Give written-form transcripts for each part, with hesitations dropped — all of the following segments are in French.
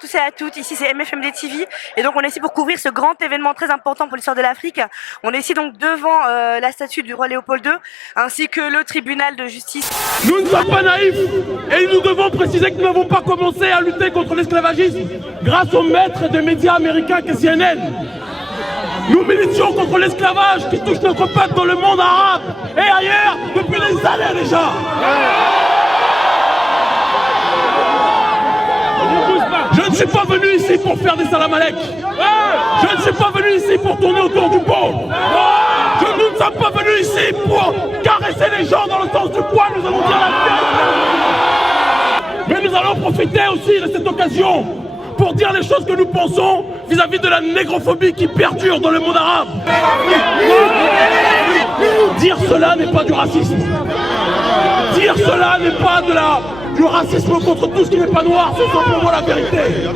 tous et à toutes, ici c'est MFMD TV et donc on est ici pour couvrir ce grand événement très important pour l'histoire de l'Afrique. On est ici donc devant la statue du roi Léopold II ainsi que le tribunal de justice. Nous ne sommes pas naïfs et nous devons préciser que nous n'avons pas commencé à lutter contre l'esclavagisme grâce au maître des médias américains qu'est CNN. Nous militions contre l'esclavage qui touche notre peuple dans le monde arabe et ailleurs depuis des années déjà. Je ne suis pas venu ici pour faire des salam-alek. Je ne suis pas venu ici pour tourner autour du pot. Nous ne sommes pas venus ici pour caresser les gens dans le sens du poil. Nous allons dire la vérité. Mais nous allons profiter aussi de cette occasion pour dire les choses que nous pensons vis-à-vis de la négrophobie qui perdure dans le monde arabe. Dire cela n'est pas du racisme. Dire cela n'est pas du racisme contre tout ce qui n'est pas noir, c'est simplement la vérité.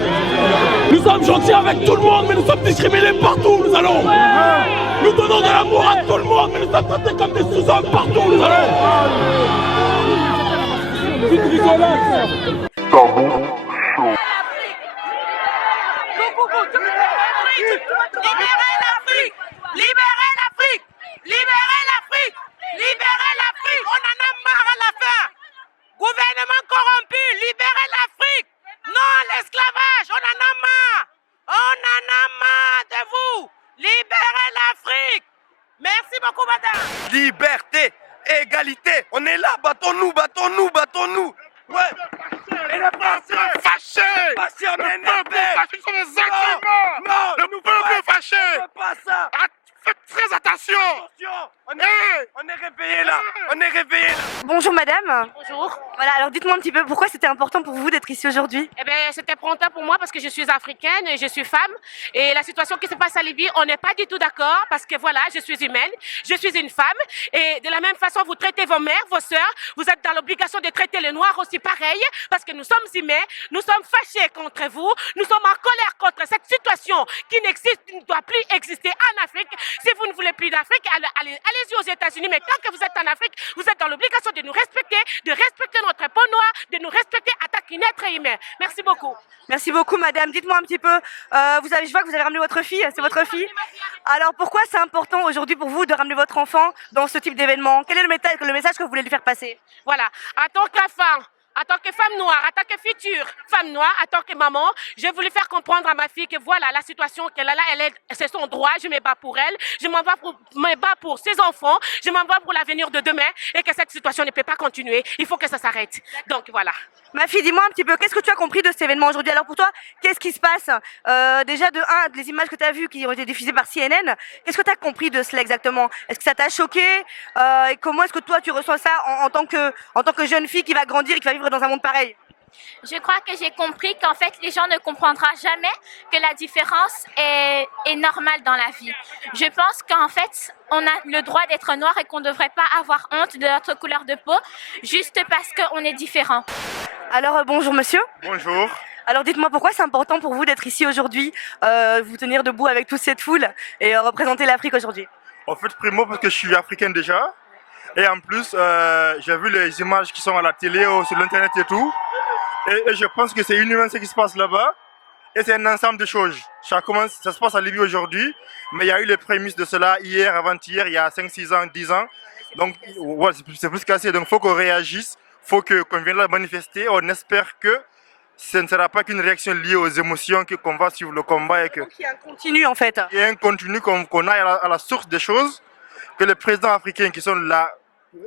Nous sommes gentils avec tout le monde, mais nous sommes discriminés partout où nous allons. Nous donnons de l'amour à tout le monde, mais nous sommes traités comme des sous-hommes partout où nous allons. Libérez l'Afrique! Libérez l'Afrique! Libérez l'Afrique! Libérez l'Afrique! On en a marre à la fin! Gouvernement corrompu, libérez l'Afrique! Non à l'esclavage, on en a marre! On en a marre de vous! Libérez l'Afrique! Merci beaucoup, madame! Liberté, égalité, on est là, battons-nous, battons-nous, battons-nous! Ouais! Et le peuple fâché! Le peuple fâché sont les Algériens! Non! Le peuple fâché! Pas ça! Faites très attention! On est réveillés là! On est réveillés là! Bonjour madame. Bonjour. Voilà, alors dites-moi un petit peu pourquoi c'était important pour vous d'être ici aujourd'hui. Eh bien, c'était important pour moi parce que je suis africaine et je suis femme. Et la situation qui se passe à Libye, on n'est pas du tout d'accord parce que voilà, je suis humaine, je suis une femme. Et de la même façon, vous traitez vos mères, vos sœurs. Vous êtes dans l'obligation de traiter les Noirs aussi pareil parce que nous sommes humains, nous sommes fâchés contre vous, nous sommes en colère contre cette situation qui n'existe, qui ne doit plus exister en Afrique. Si vous ne voulez plus d'Afrique, allez-y aux États-Unis. Mais tant que vous êtes en Afrique, vous êtes dans l'obligation de nous respecter, de respecter notre peau noire, de nous respecter en tant qu'être humain. Merci beaucoup. Merci beaucoup madame. Dites-moi un petit peu, je vois que vous avez ramené votre fille, c'est votre fille. Alors pourquoi c'est important aujourd'hui pour vous de ramener votre enfant dans ce type d'événement? Quel est le message que vous voulez lui faire passer? Voilà, en tant qu'enfant, en tant que femme noire, en tant que future femme noire, en tant que maman, j'ai voulu faire comprendre à ma fille que voilà, la situation qu'elle a là, c'est son droit, je me bats pour elle, je me bats pour ses enfants, je m'en bats pour l'avenir de demain et que cette situation ne peut pas continuer, il faut que ça s'arrête. Donc voilà. Ma fille, dis-moi un petit peu, qu'est-ce que tu as compris de cet événement aujourd'hui? Alors pour toi, qu'est-ce qui se passe? Déjà de les images que tu as vues qui ont été diffusées par CNN, qu'est-ce que tu as compris de cela exactement? Est-ce que ça t'a choqué? Et comment est-ce que toi tu ressens ça en tant que jeune fille qui va grandir et qui va vivre dans un monde pareil? Je crois que j'ai compris qu'en fait, les gens ne comprendront jamais que la différence est normale dans la vie. Je pense qu'en fait, on a le droit d'être noir et qu'on ne devrait pas avoir honte de notre couleur de peau juste parce qu'on est différent. Alors bonjour monsieur. Bonjour. Alors dites-moi pourquoi c'est important pour vous d'être ici aujourd'hui, vous tenir debout avec toute cette foule et représenter l'Afrique aujourd'hui? En fait, primo parce que je suis africaine déjà. Et en plus, j'ai vu les images qui sont à la télé, sur l'internet et tout. Et je pense que c'est inhumain ce qui se passe là-bas. Et c'est un ensemble de choses. Ça se passe à Libye aujourd'hui, mais il y a eu les prémices de cela hier, avant-hier, il y a 5, 6 ans, 10 ans. Donc ouais, c'est plus qu'assez. Donc il faut qu'on réagisse, il faut qu'on vienne là manifester. On espère que ce ne sera pas qu'une réaction liée aux émotions, qu'on va suivre le combat. Et que... Donc il y a un continu en fait. Il y a un continu, qu'on aille à la source des choses, que les présidents africains qui sont la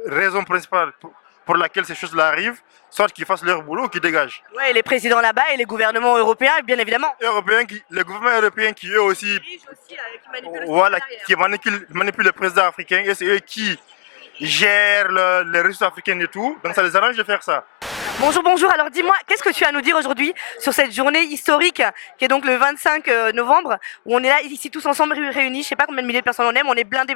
raison principale pour laquelle ces choses-là arrivent, soit qu'ils fassent leur boulot ou qu'ils dégagent. Oui, les présidents là-bas et les gouvernements européens, bien évidemment. Les gouvernements européens qui eux aussi, voilà, qui manipulent les présidents africains et c'est eux qui gèrent les ressources africaines et tout. Donc ça les arrange de faire ça. Bonjour, bonjour. Alors dis-moi, qu'est-ce que tu as à nous dire aujourd'hui sur cette journée historique qui est donc le 25 novembre où on est là ici tous ensemble réunis, je sais pas combien de milliers de personnes on est, mais on est blindés.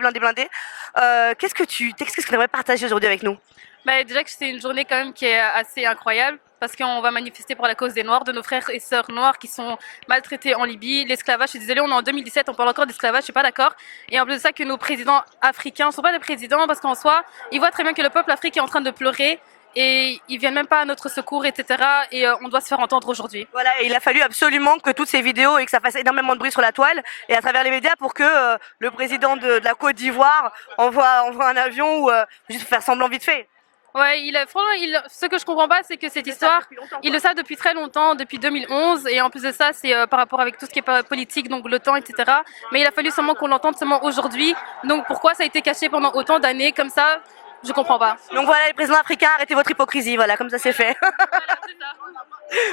Qu'est-ce que tu aimerais partager aujourd'hui avec nous? Bah, déjà que c'est une journée quand même qui est assez incroyable parce qu'on va manifester pour la cause des Noirs, de nos frères et sœurs noirs qui sont maltraités en Libye. L'esclavage, je suis désolée, on est en 2017, on parle encore d'esclavage, je suis pas d'accord. Et en plus de ça, que nos présidents africains ne sont pas des présidents parce qu'en soi, ils voient très bien que le peuple africain est en train de pleurer et ils viennent même pas à notre secours, etc. Et on doit se faire entendre aujourd'hui. Voilà, et il a fallu absolument que toutes ces vidéos et que ça fasse énormément de bruit sur la toile et à travers les médias pour que le président de la Côte d'Ivoire envoie un avion ou juste faire semblant vite fait. Ouais, franchement, ce que je comprends pas, c'est que cette histoire, ils le savent depuis très longtemps, depuis 2011, et en plus de ça, c'est par rapport avec tout ce qui est politique, donc l'OTAN, etc. Mais il a fallu seulement qu'on l'entende seulement aujourd'hui. Donc pourquoi ça a été caché pendant autant d'années comme ça, je comprends pas. Donc voilà, les présidents africains, arrêtez votre hypocrisie, voilà, comme ça c'est fait.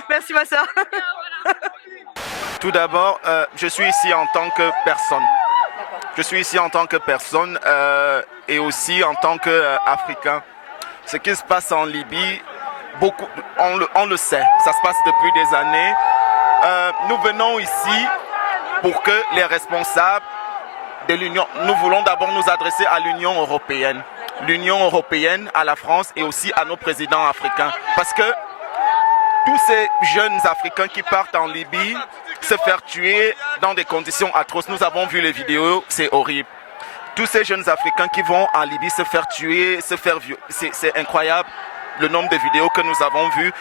Merci ma soeur. Tout d'abord, je suis ici en tant que personne. Je suis ici en tant que personne et aussi en tant qu'Africain. Ce qui se passe en Libye, on le sait, ça se passe depuis des années. Nous venons ici pour que les responsables de l'Union, nous voulons d'abord nous adresser à l'Union européenne. L'Union européenne, à la France et aussi à nos présidents africains. Parce que tous ces jeunes Africains qui partent en Libye se faire tuer dans des conditions atroces. Nous avons vu les vidéos, c'est horrible. Tous ces jeunes Africains qui vont en Libye se faire tuer, c'est incroyable le nombre de vidéos que nous avons vues.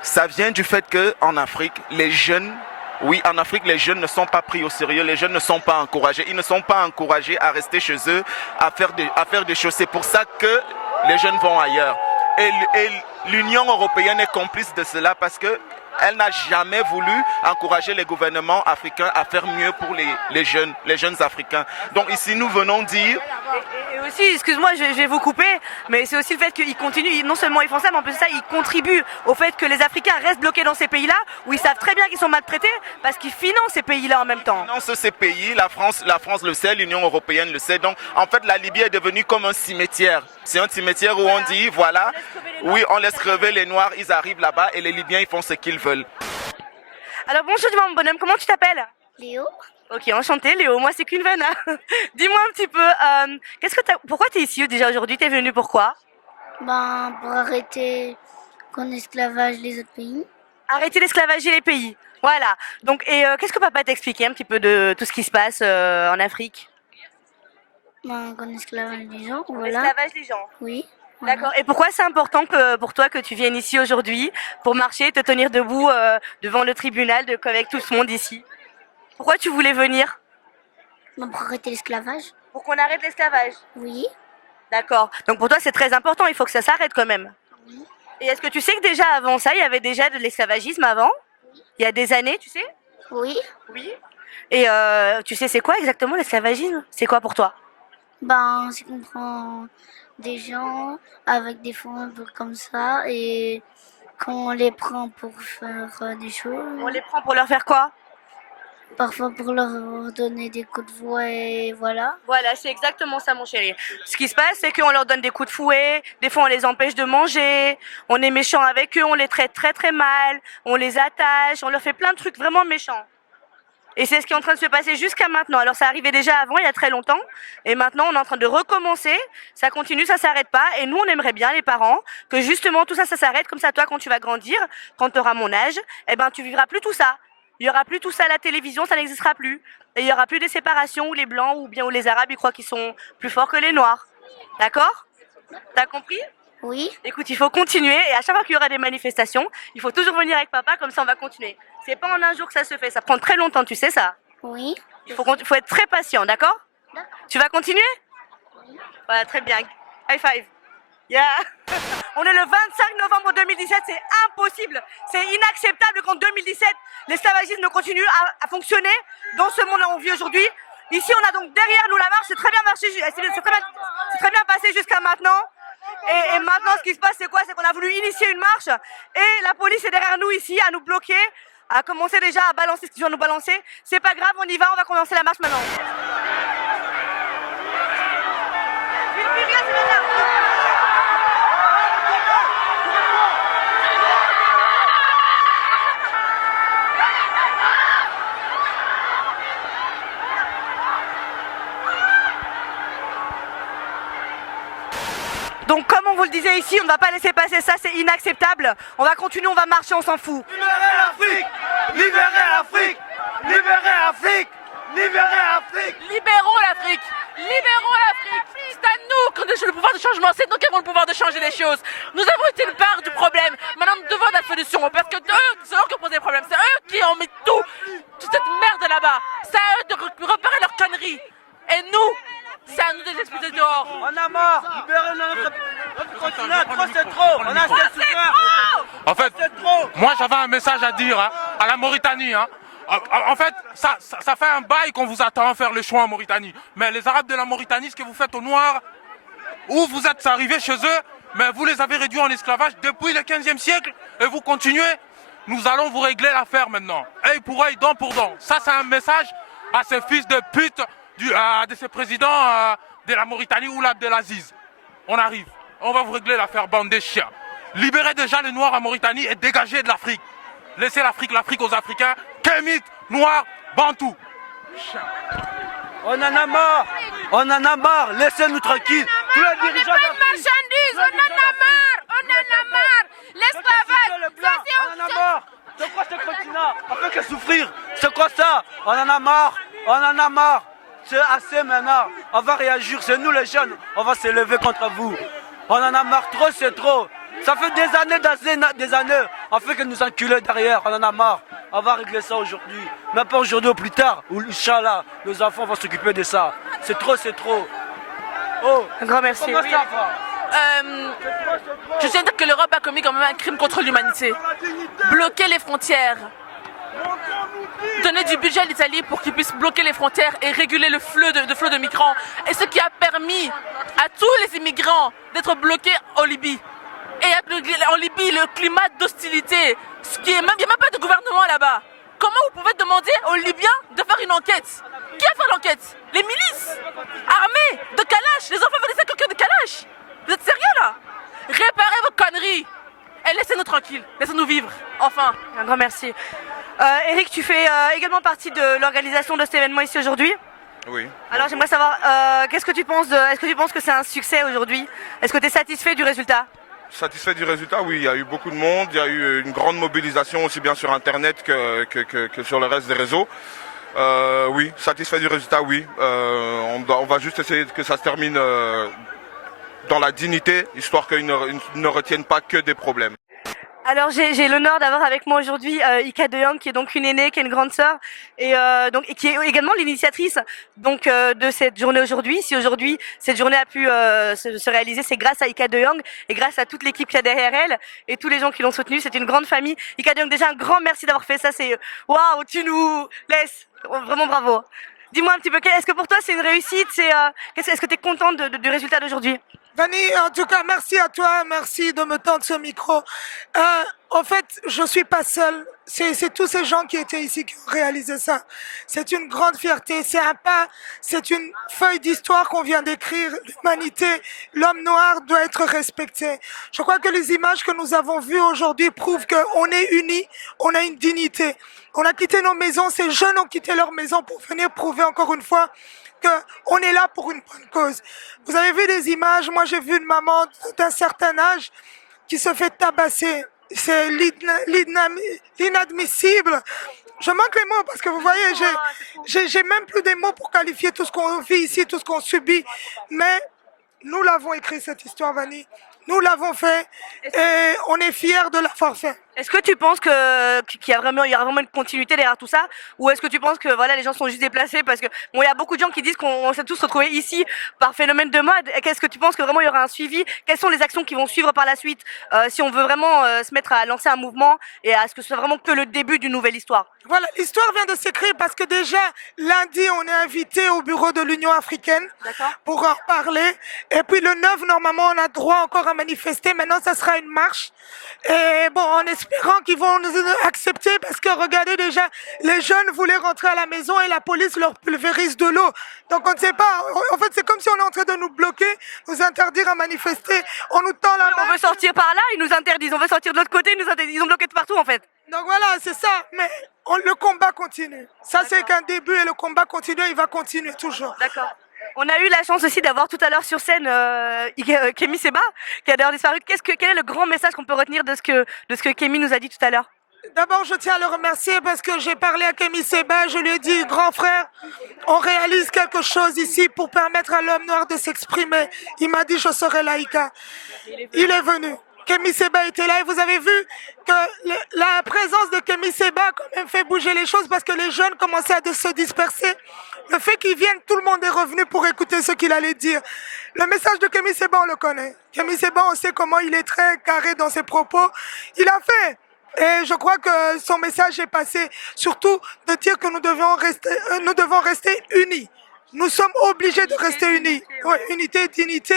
Ça vient du fait qu'en Afrique, les jeunes, oui, en Afrique, les jeunes ne sont pas pris au sérieux, les jeunes ne sont pas encouragés. Ils ne sont pas encouragés à rester chez eux, à faire des choses. C'est pour ça que les jeunes vont ailleurs. Et l'Union européenne est complice de cela parce que elle n'a jamais voulu encourager les gouvernements africains à faire mieux pour les jeunes Africains. Donc ici, nous venons dire... Et aussi, excuse-moi, je vais vous couper, mais c'est aussi le fait qu'ils continuent, non seulement ils font ça, mais en plus de ça, ils contribuent au fait que les Africains restent bloqués dans ces pays-là, où ils savent très bien qu'ils sont maltraités, parce qu'ils financent ces pays-là en même temps. Ils financent ces pays, la France le sait, l'Union européenne le sait. Donc en fait, la Libye est devenue comme un cimetière. C'est un cimetière où on dit, voilà, oui, on laisse crever les Noirs, ils arrivent là-bas et les Libyens, ils font ce qu'ils veulent. Alors bonjour mon bonhomme, comment tu t'appelles? Léo. Ok, enchanté Léo, moi c'est qu'une veine. Dis-moi un petit peu, pourquoi tu es ici déjà aujourd'hui? Tu es venu pourquoi? Ben, pour arrêter qu'on esclavage les autres pays. Arrêter d'esclavager les pays, voilà. Donc, qu'est-ce que papa t'a expliqué un petit peu de tout ce qui se passe en Afrique? Ben, qu'on esclavage les gens, voilà. Esclavage les gens. Oui. Voilà. D'accord. Et pourquoi c'est important pour toi que tu viennes ici aujourd'hui pour marcher, te tenir debout devant le tribunal avec tout ce monde ici? Pourquoi tu voulais venir? Ben, pour arrêter l'esclavage. Pour qu'on arrête l'esclavage? Oui. D'accord. Donc pour toi c'est très important, il faut que ça s'arrête quand même. Oui. Et est-ce que tu sais que déjà avant ça, il y avait déjà de l'esclavagisme avant? Il y a des années, tu sais? Oui. Oui. Et tu sais c'est quoi exactement l'esclavagisme? C'est quoi pour toi? Ben, c'est qu'on prend des gens avec des fonds un peu comme ça et qu'on les prend pour faire des choses. On les prend pour leur faire quoi? Parfois pour leur donner des coups de fouet et voilà. Voilà, c'est exactement ça mon chéri. Ce qui se passe, c'est qu'on leur donne des coups de fouet, des fois on les empêche de manger, on est méchant avec eux, on les traite très très mal, on les attache, on leur fait plein de trucs vraiment méchants. Et c'est ce qui est en train de se passer jusqu'à maintenant. Alors ça arrivait déjà avant, il y a très longtemps, et maintenant on est en train de recommencer, ça continue, ça s'arrête pas, et nous on aimerait bien, les parents, que justement tout ça, ça s'arrête, comme ça toi quand tu vas grandir, quand tu auras mon âge, eh ben tu vivras plus tout ça. Il n'y aura plus tout ça à la télévision, ça n'existera plus. Et il n'y aura plus des séparations où les Blancs ou bien où les Arabes ils croient qu'ils sont plus forts que les Noirs. D'accord? T'as compris? Oui. Écoute, il faut continuer et à chaque fois qu'il y aura des manifestations, il faut toujours venir avec papa, comme ça on va continuer. C'est pas en un jour que ça se fait, ça prend très longtemps, tu sais ça? Oui. Il faut être très patient, d'accord? D'accord. Tu vas continuer? Voilà, très bien. High five. Yeah. On est le 25 novembre 2017, c'est impossible, c'est inacceptable qu'en 2017, l'esclavagisme continue à fonctionner dans ce monde où on vit aujourd'hui. Ici, on a donc derrière nous la marche, c'est très bien marché, c'est très bien passé jusqu'à maintenant. Et maintenant, ce qui se passe, c'est quoi? C'est qu'on a voulu initier une marche et la police est derrière nous ici à nous bloquer, à commencer déjà à balancer ce qu'ils vont nous balancer. C'est pas grave, on y va, on va commencer la marche maintenant. Donc comme on vous le disait ici, on ne va pas laisser passer ça, c'est inacceptable. On va continuer, on va marcher, on s'en fout. Libérez l'Afrique! Libérez l'Afrique! Libérez l'Afrique! Libérez l'Afrique! Libérons l'Afrique! Libérons l'Afrique! C'est à nous qu'on a le pouvoir de changement, c'est nous qui ont le pouvoir de changer les choses. Nous avons été une part du problème. Maintenant, nous devons la solution. Parce que c'est eux qui ont posé le problème. C'est eux qui ont mis toute cette merde là-bas. C'est à eux de repérer leurs conneries. Et nous, c'est à nous de les expulser dehors. On a marre. Libérez notre continent. Trop, c'est trop. On a assez souffert. En fait, moi j'avais un message à dire à la Mauritanie. En fait, ça fait un bail qu'on vous attend faire le choix en Mauritanie. Mais les Arabes de la Mauritanie, ce que vous faites au noir, où vous êtes arrivés chez eux, mais vous les avez réduits en esclavage depuis le 15e siècle et vous continuez. Nous allons vous régler l'affaire maintenant. Œil pour œil, dent pour dent. Ça, c'est un message à ces fils de pute de ces présidents de la Mauritanie ou l'Abdelaziz. On arrive. On va vous régler l'affaire, bande des chiens. Libérez déjà les Noirs en Mauritanie et dégagez de l'Afrique. Laissez l'Afrique aux Africains. Kémites, Noirs, Bantous. On en a marre. On en a marre. Laissez-nous tranquilles. Tous les dirigeants d'Afrique. On en a marre. On en a marre. L'esclavage. On en a marre. C'est quoi ce continent? On fait que souffrir. C'est quoi ça? On en a marre. On en a marre. C'est assez maintenant. On va réagir. C'est nous les jeunes. On va s'élever contre vous. On en a marre. Trop, c'est trop. Ça fait des années. On fait que nous enculer derrière. On en a marre. On va régler ça aujourd'hui. Même pas aujourd'hui ou plus tard. Ou Inch'Allah, nos enfants vont s'occuper de ça. C'est trop, c'est trop. Oh, Un grand merci. comment ça va? Je tiens à dire que l'Europe a commis quand même un crime contre l'humanité. Bloquer les frontières. Donner du budget à l'Italie pour qu'ils puissent bloquer les frontières et réguler le flux de migrants. Et ce qui a permis à tous les immigrants d'être bloqués en Libye. Et en Libye, le climat d'hostilité. Il n'y a même pas de gouvernement là-bas. Comment vous pouvez demander aux Libyens de faire une enquête? Qui a fait l'enquête? Les milices armées de Kalash. Les enfants veulent laisser quelqu'un de Kalash. Vous êtes sérieux là? Réparez vos conneries et laissez-nous tranquilles. Laissez-nous vivre. Enfin. Un grand merci. Eric, tu fais également partie de l'organisation de cet événement ici aujourd'hui. Oui. Alors j'aimerais savoir, qu'est-ce que tu penses est-ce que tu penses que c'est un succès aujourd'hui? Est-ce que tu es satisfait du résultat? Satisfait du résultat, oui. Il y a eu beaucoup de monde. Il y a eu une grande mobilisation aussi bien sur Internet que sur le reste des réseaux. Oui, satisfait du résultat, oui. On va juste essayer que ça se termine dans la dignité, histoire qu'ils ne retiennent pas que des problèmes. Alors j'ai l'honneur d'avoir avec moi aujourd'hui Ika De Jong, qui est donc une aînée, qui est une grande sœur et qui est également l'initiatrice de cette journée aujourd'hui. Si aujourd'hui cette journée a pu se réaliser, c'est grâce à Ika De Jong et grâce à toute l'équipe qui est derrière elle et tous les gens qui l'ont soutenue. C'est une grande famille. Ika De Jong, déjà un grand merci d'avoir fait ça. C'est waouh, tu nous laisses vraiment bravo. Dis-moi un petit peu, est-ce que pour toi c'est une réussite? Est-ce que tu es contente du résultat d'aujourd'hui? Vanny, en tout cas, merci à toi, merci de me tendre ce micro. En fait, je suis pas seule. C'est tous ces gens qui étaient ici qui ont réalisé ça. C'est une grande fierté, c'est un pas, c'est une feuille d'histoire qu'on vient d'écrire. L'humanité, l'homme noir doit être respecté. Je crois que les images que nous avons vues aujourd'hui prouvent qu'on est unis, on a une dignité. On a quitté nos maisons, ces jeunes ont quitté leur maison pour venir prouver encore une fois qu'on est là pour une bonne cause. Vous avez vu des images, moi j'ai vu une maman d'un certain âge qui se fait tabasser. C'est l'inadmissible. Je manque les mots parce que vous voyez, j'ai même plus des mots pour qualifier tout ce qu'on vit ici, tout ce qu'on subit. Mais nous l'avons écrit cette histoire, Vanny. Nous l'avons fait et on est fiers de l'avoir fait. Est-ce que tu penses qu'il y aura vraiment une continuité derrière tout ça, ou est-ce que tu penses que voilà, les gens sont juste déplacés parce que bon, il y a beaucoup de gens qui disent qu'on s'est tous retrouvés ici par phénomène de mode. Qu'est-ce que tu penses que vraiment il y aura un suivi? Quelles sont les actions qui vont suivre par la suite si on veut vraiment se mettre à lancer un mouvement et à ce que ce soit vraiment que le début d'une nouvelle histoire? Voilà, l'histoire vient de s'écrire parce que déjà lundi on est invité au bureau de l'Union africaine pour en parler. Et puis le 9 normalement on a droit encore à manifester. Maintenant ça sera une marche. Et bon, en espérant qu'ils vont nous accepter parce que regardez déjà, les jeunes voulaient rentrer à la maison et la police leur pulvérise de l'eau. Donc on ne sait pas, en fait c'est comme si on est en train de nous bloquer, nous interdire à manifester. On nous tend la main. On veut sortir par là, ils nous interdisent. On veut sortir de l'autre côté, ils nous interdisent. Ils ont bloqué de partout en fait. Donc voilà, c'est ça. Mais le combat continue. Ça c'est qu'un début et le combat continue, il va continuer toujours. D'accord. On a eu la chance aussi d'avoir tout à l'heure sur scène Kémy Séba, qui a d'ailleurs disparu. Quel est le grand message qu'on peut retenir de ce que Kémy nous a dit tout à l'heure? D'abord, je tiens à le remercier parce que j'ai parlé à Kémy Séba, je lui ai dit, grand frère, on réalise quelque chose ici pour permettre à l'homme noir de s'exprimer. Il m'a dit, je serai laïka. Il est venu. Kémy Séba était là et vous avez vu que la présence de Kémy Séba a quand même fait bouger les choses parce que les jeunes commençaient à se disperser. Le fait qu'il vienne, tout le monde est revenu pour écouter ce qu'il allait dire. Le message de Kémy Séba, on le connaît. Kémy Séba, on sait comment il est très carré dans ses propos. Il a fait. Et je crois que son message est passé, surtout de dire que nous devons rester unis. Nous sommes obligés de rester unis. Ouais, unité, dignité.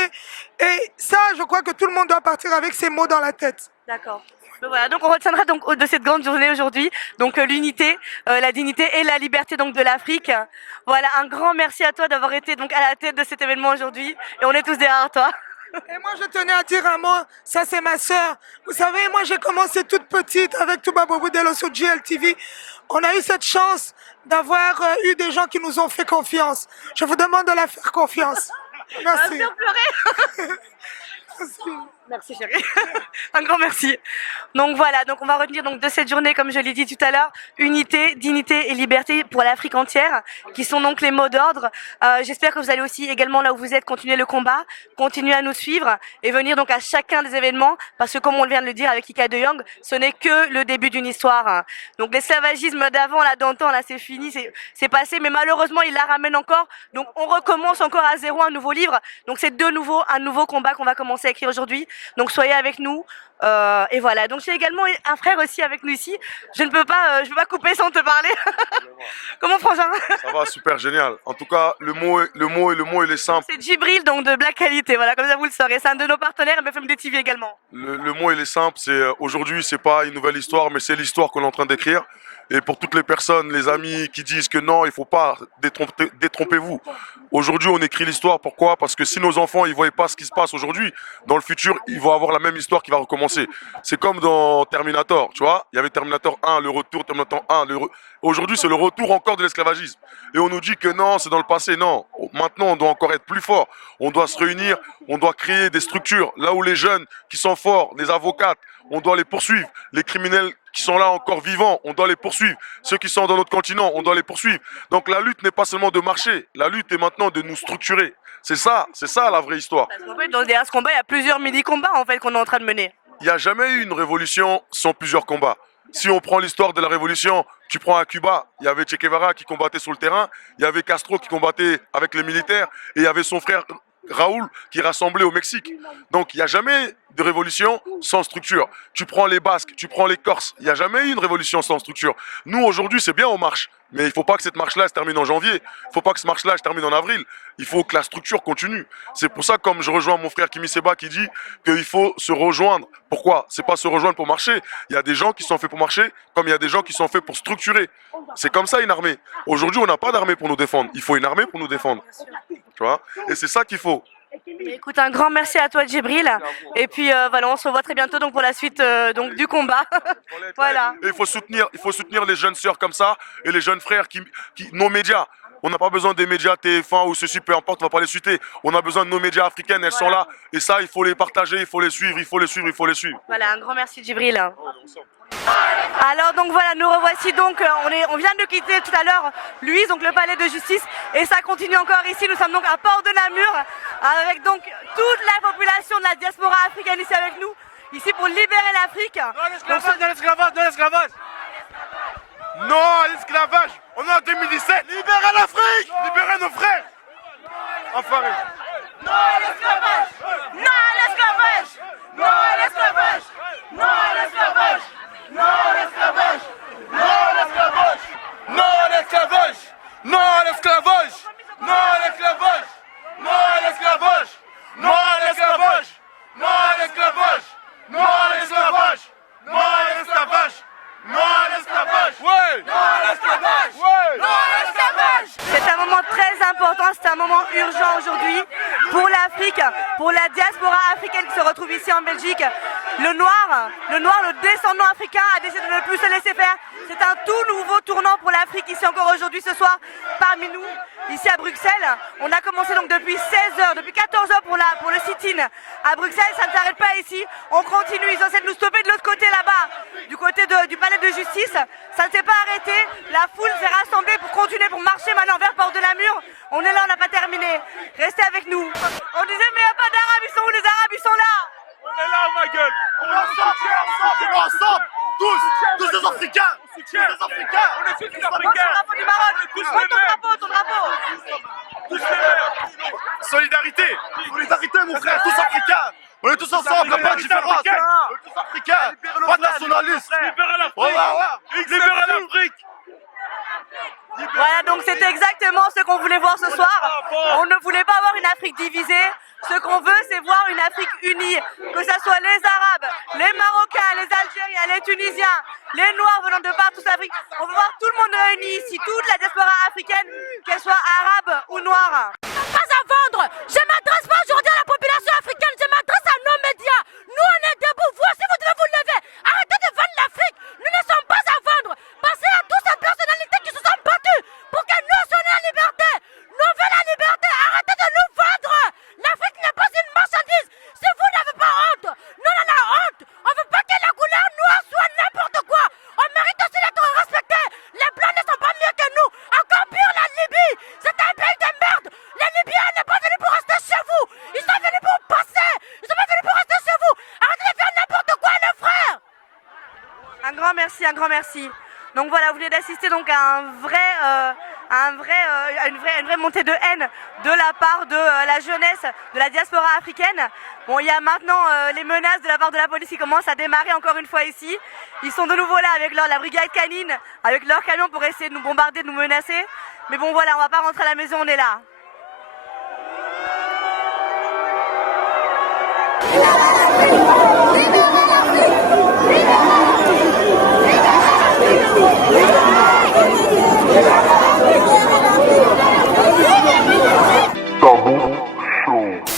Et ça, je crois que tout le monde doit partir avec ces mots dans la tête. D'accord. Donc voilà, donc on retiendra donc de cette grande journée aujourd'hui, donc l'unité, la dignité et la liberté donc de l'Afrique. Voilà, un grand merci à toi d'avoir été donc à la tête de cet événement aujourd'hui et on est tous derrière toi. Et moi, je tenais à dire un mot, ça c'est ma sœur. Vous savez, moi j'ai commencé toute petite avec Touba Bobo Dello sur GLTV. On a eu cette chance d'avoir eu des gens qui nous ont fait confiance. Je vous demande de la faire confiance. Merci. Merci. Merci chérie. Un grand merci. Donc voilà, donc on va retenir donc de cette journée, comme je l'ai dit tout à l'heure, unité, dignité et liberté pour l'Afrique entière, qui sont donc les mots d'ordre. J'espère que vous allez aussi également là où vous êtes continuer le combat, continuer à nous suivre et venir donc à chacun des événements, parce que comme on vient de le dire avec Ika de Young, ce n'est que le début d'une histoire. Donc l'esclavagisme d'avant, là d'antan, là c'est fini, c'est passé, mais malheureusement il la ramène encore. Donc on recommence encore à zéro un nouveau livre. Donc c'est un nouveau combat qu'on va commencer à écrire aujourd'hui. Donc soyez avec nous et voilà. Donc j'ai également un frère aussi avec nous ici. Je ne peux pas couper sans te parler. Comment Frangin? Ça va, super, génial. En tout cas, le mot il est simple. C'est Djibril, donc de Black Qualité. Voilà, comme ça vous le saurez. C'est un de nos partenaires, BFM TV également. Le mot il est simple. C'est aujourd'hui, c'est pas une nouvelle histoire, mais c'est l'histoire qu'on est en train d'écrire. Et pour toutes les personnes, les amis qui disent que non, il faut pas, détrompez-vous. Aujourd'hui, on écrit l'histoire. Pourquoi? Parce que si nos enfants, ils voient pas ce qui se passe aujourd'hui, dans le futur, ils vont avoir la même histoire qui va recommencer. C'est comme dans Terminator, tu vois. Il y avait Terminator 1, le retour, Terminator 1, Aujourd'hui, c'est le retour encore de l'esclavagisme. Et on nous dit que non, c'est dans le passé. Non, maintenant, on doit encore être plus fort. On doit se réunir, on doit créer des structures. Là où les jeunes qui sont forts, les avocates, on doit les poursuivre. Les criminels qui sont là encore vivants, on doit les poursuivre. Ceux qui sont dans notre continent, on doit les poursuivre. Donc la lutte n'est pas seulement de marcher. La lutte est maintenant de nous structurer. C'est ça la vraie histoire. Parce qu'en fait, derrière ce combat, il y a plusieurs mini-combats en fait, qu'on est en train de mener. Il n'y a jamais eu une révolution sans plusieurs combats. Si on prend l'histoire de la révolution, tu prends à Cuba, il y avait Che Guevara qui combattait sur le terrain, il y avait Castro qui combattait avec les militaires, et il y avait son frère Raoul qui rassemblait au Mexique. Donc il n'y a jamais de révolution sans structure. Tu prends les Basques, tu prends les Corses, il n'y a jamais eu une révolution sans structure. Nous aujourd'hui c'est bien on marche, mais il ne faut pas que cette marche-là se termine en janvier, il ne faut pas que cette marche-là se termine en avril, il faut que la structure continue. C'est pour ça comme je rejoins mon frère Kémy Séba qui dit qu'il faut se rejoindre. Pourquoi? C'est pas se rejoindre pour marcher, il y a des gens qui sont faits pour marcher, comme il y a des gens qui sont faits pour structurer. C'est comme ça une armée. Aujourd'hui on n'a pas d'armée pour nous défendre, il faut une armée pour nous défendre. Tu vois? Et c'est ça qu'il faut. Écoute, un grand merci à toi Djibril. Et puis voilà, on se revoit très bientôt donc pour la suite donc du combat. Voilà. Et il faut soutenir les jeunes sœurs comme ça et les jeunes frères nos médias. On n'a pas besoin des médias TF1 ou ceci, peu importe, on ne va pas les suiter. On a besoin de nos médias africaines, elles sont là. Et ça, il faut les partager, il faut les suivre, il faut les suivre, il faut les suivre. Voilà, un grand merci Djibril. Alors donc voilà, nous revoici donc, on vient de quitter tout à l'heure Louise, donc le palais de justice, et ça continue encore ici. Nous sommes donc à Port de Namur, avec donc toute la population de la diaspora africaine ici avec nous, ici pour libérer l'Afrique. Non l'esclavage. Non à l'esclavage. On est en 2017. Libérez l'Afrique. Libérez nos frères. Enfoirés. Non à l'esclavage. Non à l'esclavage. Non à l'esclavage. Non à l'esclavage. Non à l'esclavage. Non à l'esclavage. Non à l'esclavage. Non à l'esclavage. Non à l'esclavage. Non à l'esclavage. Non à l'esclavage. Non à l'esclavage. Non à l'esclavage. Non à l'esclavage. Non à l'esclavage. Ouais. Non à l'esclavage. Ouais. Non à l'esclavage. C'est un moment très important, c'est un moment urgent aujourd'hui pour l'Afrique, pour la diaspora africaine qui se retrouve ici en Belgique. le noir, le descendant africain a décidé de ne plus se laisser faire. C'est un tout nouveau tournant pour l'Afrique ici encore aujourd'hui ce soir parmi nous, ici à Bruxelles. On a commencé donc depuis 16h, depuis 14h pour le sit-in à Bruxelles. Ça ne s'arrête pas ici, on continue. Ils essaient de nous stopper de l'autre côté là-bas, du côté du palais de justice. Ça ne s'est pas arrêté, la foule s'est rassemblée pour continuer, pour marcher maintenant vers Porte de la Mure. On est là, on n'a pas terminé. Restez avec nous. On disait mais il n'y a pas d'Arabes, ils sont où les Arabes? Ils sont là. On est là, ma gueule. On est ensemble. Tous les Africains. Tous les Africains. On est tous les Africains. Ton drapeau du Maroc. Ton drapeau. Tous les mêmes. Solidarité, mon frère, tous africains. On est tous ensemble, il n'y a pas de différence. On est tous africains, pas de nationalistes. Libérez l'Afrique. Voilà, donc c'était exactement ce qu'on voulait voir ce soir. On ne voulait pas avoir une Afrique divisée. Ce qu'on veut, c'est voir une Afrique unie. Que ce soit les Arabes, les Marocains, les Algériens, les Tunisiens, les Noirs venant de partout d'Afrique. On veut voir tout le monde réuni ici, toute la diaspora africaine, qu'elle soit arabe ou noire. Pas à vendre. Je ne m'adresse pas aujourd'hui à la population africaine, je m'adresse à nos médias. Nous, on est debout. Vous aussi, vous devez vous lever. Arrêtez de vendre l'Afrique. Nous ne sommes pas à vendre. Pensez à toutes ces personnalités qui se sont battues pour que nous soyons la liberté. Nous veut la liberté. Arrêtez de nous vendre. L'Afrique n'est pas une marchandise. Si vous n'avez pas honte, nous on a honte. On ne veut pas que la couleur noire soit n'importe quoi. On mérite aussi d'être respecté. Les blancs ne sont pas mieux que nous. Encore pire, la Libye. C'est un pays de merde. Les Libyens n'est pas venus pour rester chez vous. Ils sont venus pour passer. Ils sont pas venus pour rester chez vous. Arrêtez de faire n'importe quoi, nos frères. Un grand merci, un grand merci. Donc voilà, vous venez d'assister donc à une vraie montée de haine de la part de la jeunesse, de la diaspora africaine. Bon, il y a maintenant les menaces de la part de la police qui commencent à démarrer encore une fois ici. Ils sont de nouveau là avec la brigade canine, avec leur camion pour essayer de nous bombarder, de nous menacer. Mais bon voilà, on va pas rentrer à la maison, on est là. Tabou Show.